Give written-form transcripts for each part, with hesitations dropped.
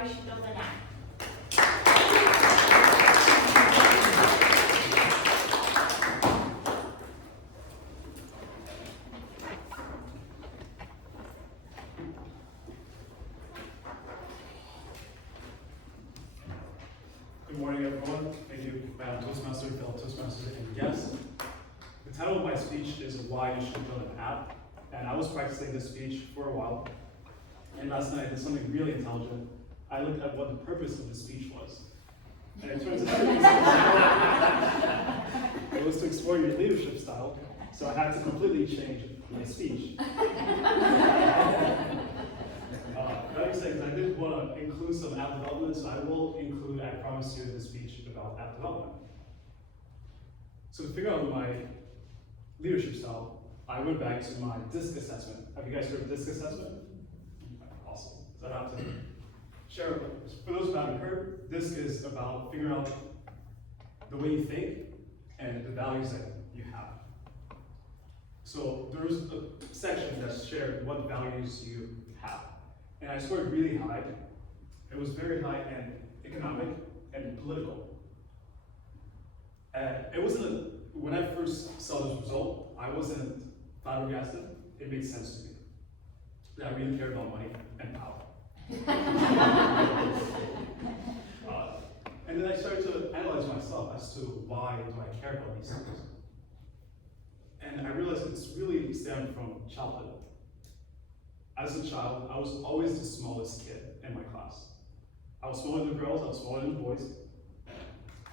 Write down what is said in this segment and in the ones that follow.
scholarship이었더냐? Good morning, everyone. Thank you, Madam Toastmaster, fellow Toastmasters, and guests. The title of my speech is Why You Should Build an App. And I was practicing this speech for a while. And last night I did something really intelligent. I looked at what the purpose of the speech was. And it turns out it was to explore your leadership style. So I had to completely change my speech. That being said, I did want to include some app development, so I will include, I promise you, in the speech about app development. So to figure out my leadership style, I went back to my DISC assessment. Have you guys heard of DISC assessment? Awesome. So I have to share, for those who haven't heard, DISC is about figuring out the way you think and the values that you have. So there's a section that shared what values you have. And I scored really high. It was very high in economic and political. It wasn't, when I first saw this result, I wasn't flabbergasted. It made sense to me. That I really cared about money and power. And then I started to analyze myself as to why do I care about these things. And I realized it's really stemmed from childhood. As a child, I was always the smallest kid in my class. I was smaller than the girls, I was smaller than the boys.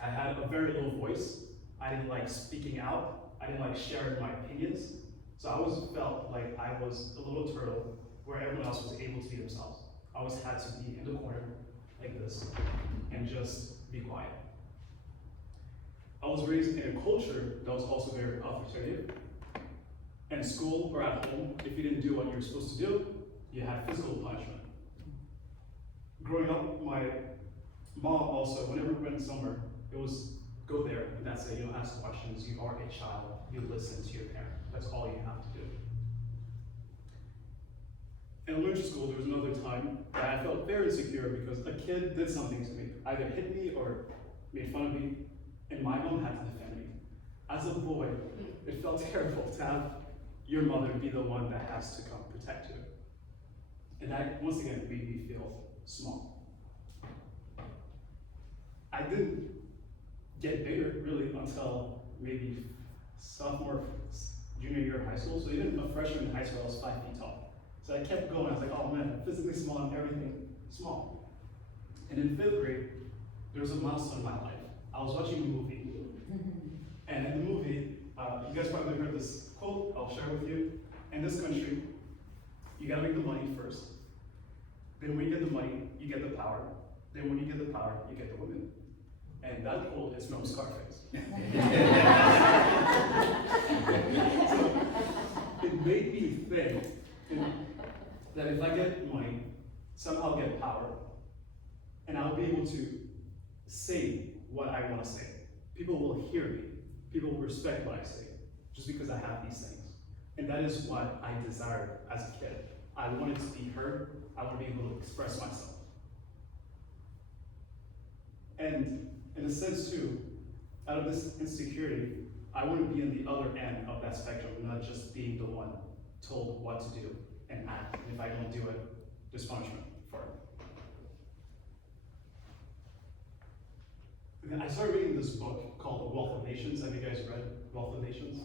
I had a very little voice. I didn't like speaking out. I didn't like sharing my opinions. So I always felt like I was a little turtle where everyone else was able to be themselves. I always had to be in the corner like this and just be quiet. I was raised in a culture that was also very authoritative. In school or at home, if you didn't do what you were supposed to do, you had physical punishment. Growing up, my mom also, whenever we went somewhere, it was go there, and that's it. You don't ask questions, you are a child, you listen to your parent. That's all you have to do. In elementary school, there was another time that I felt very insecure because a kid did something to me, either hit me or made fun of me, and my mom had to defend me. As a boy, it felt terrible to have your mother be the one that has to come protect you. And that, once again, made me feel small. I didn't get bigger, really, until maybe sophomore, junior year of high school. So even a freshman in high school, I was 5 feet tall. So I kept going. I was like, oh man, I'm physically small and everything small. And in 5th grade, there was a milestone in my life. I was watching a movie. And in the movie, you guys probably heard this quote, I'll share with you. In this country, you gotta make the money first. Then when you get the money, you get the power. Then when you get the power, you get the women. And that quote is from Scarface. So it made me think that if I get money, somehow get power, and I'll be able to say what I want to say. People will hear me. People will respect what I say, just because I have these things. And that is what I desired as a kid. I wanted to be heard. I want to be able to express myself. And in a sense too, out of this insecurity, I want to be on the other end of that spectrum, not just being the one told what to do and act. And if I don't do it, there's punishment for it. And I started reading this book called The Wealth of Nations. Have you guys read Wealth of Nations?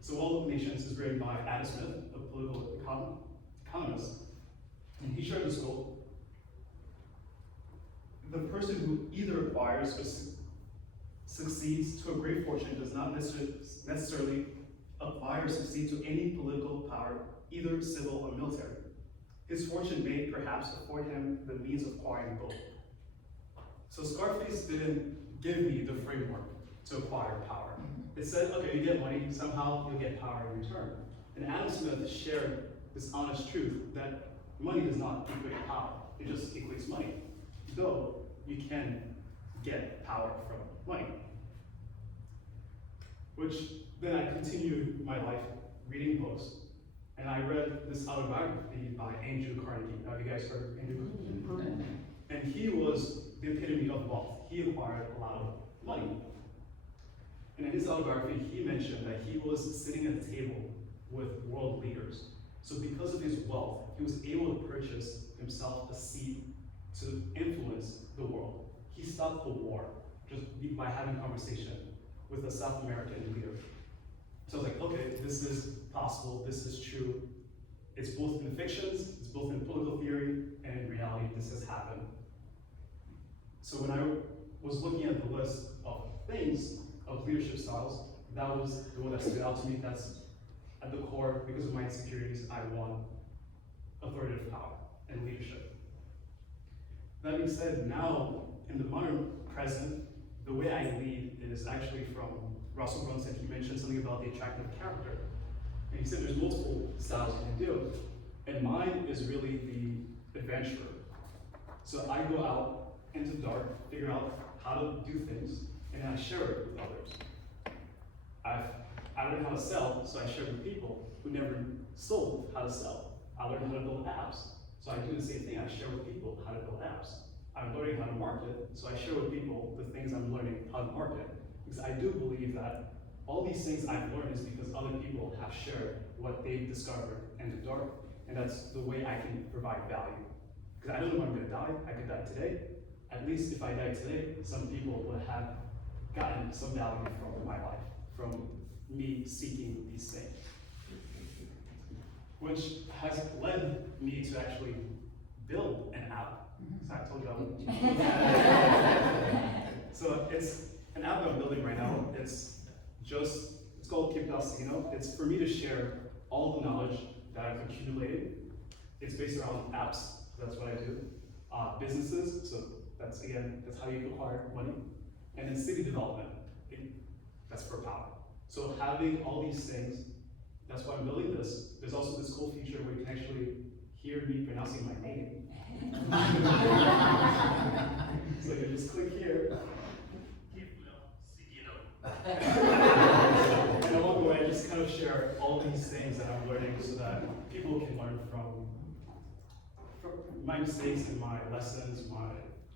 So Wealth of Nations is written by Adam Smith, a political economist. And he shared this quote: the person who either acquires or succeeds to a great fortune does not necessarily acquire or succeed to any political power, either civil or military. His fortune may perhaps afford him the means of acquiring both. So Scarface didn't give me the framework to acquire power. It said, okay, you get money, somehow you'll get power in return. And Adam Smith shared this honest truth that money does not equate power, it just equates money. Though you can get power from money. Which then I continued my life reading books, and I read this autobiography by Andrew Carnegie. Have you guys heard of Andrew Carnegie? of wealth. He acquired a lot of money. And in his autobiography, he mentioned that he was sitting at a table with world leaders. So because of his wealth, he was able to purchase himself a seat to influence the world. He stopped the war just by having conversation with a South American leader. So I was like, okay, this is possible, this is true. It's both in fictions, it's both in political theory, and in reality, this has happened. So when I was looking at the list of things, of leadership styles, that was the one that stood out to me. That's at the core, because of my insecurities, I want authoritative power and leadership. That being said, now, in the modern present, the way I lead is actually from Russell Brunson. He mentioned something about the attractive character. And he said there's multiple styles you can do. And mine is really the adventurer. So I go out into the dark, figure out how to do things, and then I share it with others. I learned how to sell, so I share with people who never sold how to sell. I learned how to build apps, so I do the same thing. I share with people how to build apps. I'm learning how to market, so I share with people the things I'm learning how to market. Because I do believe that all these things I've learned is because other people have shared what they've discovered in the dark, and that's the way I can provide value. Because I don't know when I'm gonna die. I could die today. At least if I die today, some people would have gotten some value from my life, from me seeking these things. Which has led me to actually build an app. So I told you So it's an app I'm building right now. It's called Que Signo. It's for me to share all the knowledge that I've accumulated. It's based around apps, that's what I do. Businesses, so that's how you acquire money. And then city development, that's for power. So having all these things, that's why I'm building this. There's also this cool feature where you can actually hear me pronouncing my name. So you just click here. And along the way, I just kind of share all these things that I'm learning so that people can learn from my mistakes and my lessons, my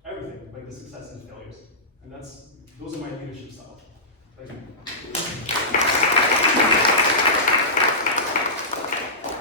everything, like the success and failures. And those are my leadership styles. Thank you.